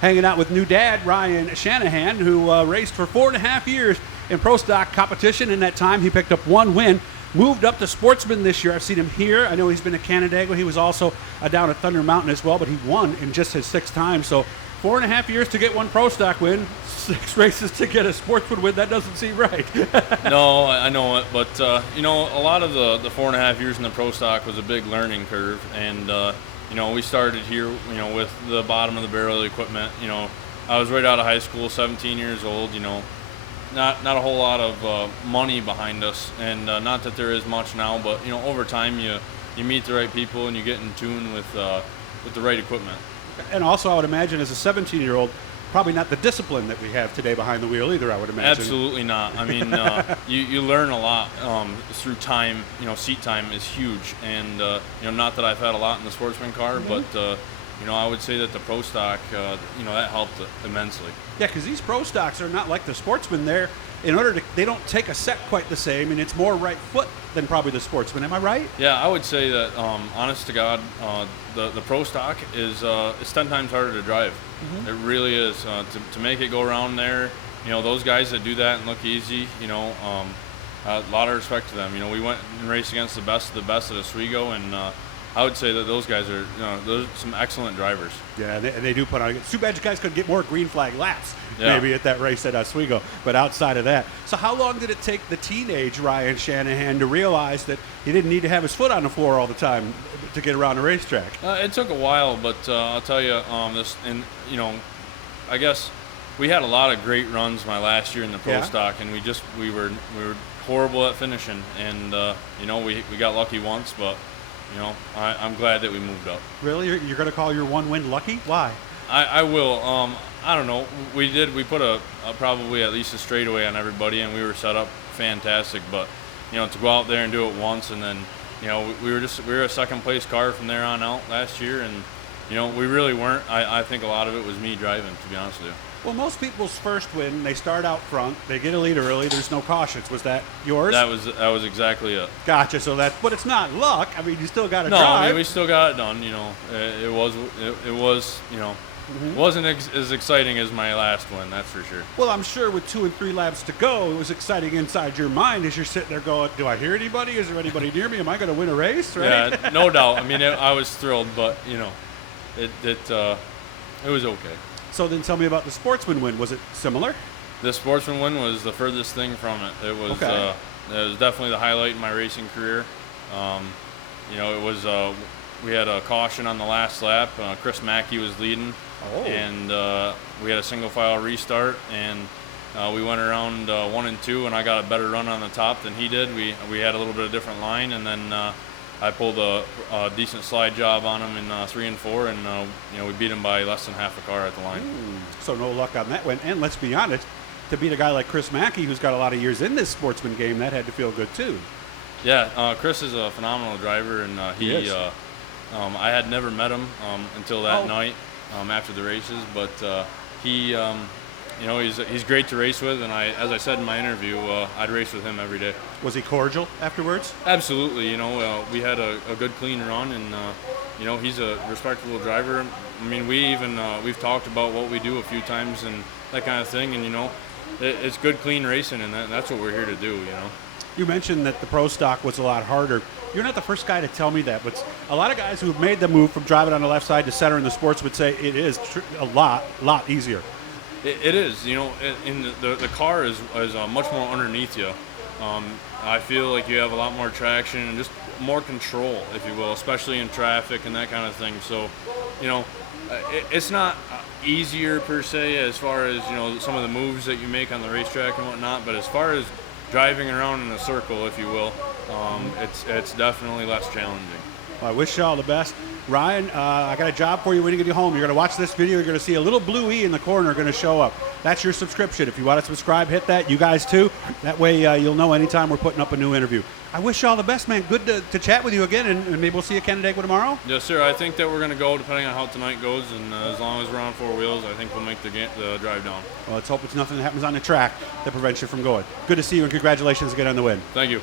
hanging out with new dad, Ryan Shanahan, who raced for 4.5 years in Pro Stock competition. In that time, he picked up 1 win. Moved up to Sportsman this year. I've seen him here. I know he's been at Canandaigua. He was also down at Thunder Mountain as well, but he won in just his 6th time. So 4.5 years to get 1 Pro Stock win, 6 races to get a Sportsman win. That doesn't seem right. No, I know it, but a lot of the 4.5 years in the Pro Stock was a big learning curve, and we started here, with the bottom of the barrel equipment. I was right out of high school, 17 years old. Not a whole lot of money behind us, and not that there is much now, but over time you meet the right people and you get in tune with the right equipment. And also, I would imagine as a 17-year-old, probably not the discipline that we have today behind the wheel either, I would imagine. Absolutely not. I mean, you learn a lot through time. Seat time is huge, and not that I've had a lot in the Sportsman car, but I would say that the Pro Stock, that helped immensely. Yeah, because these Pro Stocks are not like the Sportsman. They don't take a set quite the same, and it's more right foot than probably the Sportsman. Am I right? Yeah, I would say that, honest to God, the Pro Stock is it's 10 times harder to drive. Mm-hmm. It really is. To make it go around there, those guys that do that and look easy, a lot of respect to them. We went and raced against the best of Oswego, and I would say that those guys are, those are some excellent drivers. Yeah, and they do put on. It's too bad you guys couldn't get more green flag laps, maybe at that race at Oswego. But outside of that, so how long did it take the teenage Ryan Shanahan to realize that he didn't need to have his foot on the floor all the time to get around a racetrack? It took a while, but I'll tell you, I guess we had a lot of great runs my last year in the Pro Stock, and we were horrible at finishing, and we got lucky once, but. I'm glad that we moved up. Really? You're going to call your 1 win lucky? Why? I will. I don't know. We put a probably at least a straightaway on everybody, and we were set up fantastic. But to go out there and do it once, and then we were a second place car from there on out last year, and we really weren't. I think a lot of it was me driving, to be honest with you. Well, most people's first win, they start out front, they get a lead early, there's no cautions. Was that yours? That was exactly it. Gotcha. So but it's not luck. I mean, you still got to drive. No, I mean, we still got it done. It was wasn't as exciting as my last one, that's for sure. Well, I'm sure with 2 and 3 laps to go, it was exciting inside your mind as you're sitting there going, do I hear anybody? Is there anybody near me? Am I going to win a race? Right? Yeah, no doubt. I mean, I was thrilled, but it was okay. So then tell me about the Sportsman win. Was it similar? The Sportsman win was the furthest thing from it. It was it was definitely the highlight in my racing career. It was we had a caution on the last lap. Chris Mackey was leading, and we had a single file restart, and we went around 1 and 2, and I got a better run on the top than he did. We had a little bit of different line, and then I pulled a decent slide job on him in 3 and 4, and we beat him by less than half a car at the line. So no luck on that one. And let's be honest, to beat a guy like Chris Mackey, who's got a lot of years in this Sportsman game, that had to feel good too. Yeah, Chris is a phenomenal driver, and he is. I had never met him until that night after the races, but he's great to race with, and as I said in my interview, I'd race with him every day. Was he cordial afterwards? Absolutely. We had a good, clean run, and he's a respectable driver. I mean, we've talked about what we do a few times and that kind of thing, and it's good, clean racing, and that's what we're here to do. You mentioned that the Pro Stock was a lot harder. You're not the first guy to tell me that, but a lot of guys who've made the move from driving on the left side to center in the sports would say it is a lot easier. It is, in the car is much more underneath you. I feel like you have a lot more traction and just more control, if you will, especially in traffic and that kind of thing. So, it's not easier per se as far as, some of the moves that you make on the racetrack and whatnot, but as far as driving around in a circle, if you will, it's definitely less challenging. Well, I wish you all the best. Ryan, I got a job for you when you get home. You're going to watch this video. You're going to see a little blue E in the corner going to show up. That's your subscription. If you want to subscribe, hit that. You guys too. That way you'll know anytime we're putting up a new interview. I wish you all the best, man. Good to chat with you again, and maybe we'll see you at Canandaigua tomorrow. Yes, sir. I think that we're going to go, depending on how tonight goes, and as long as we're on 4 wheels, I think we'll make the drive down. Well, let's hope it's nothing that happens on the track that prevents you from going. Good to see you, and congratulations again on the win. Thank you.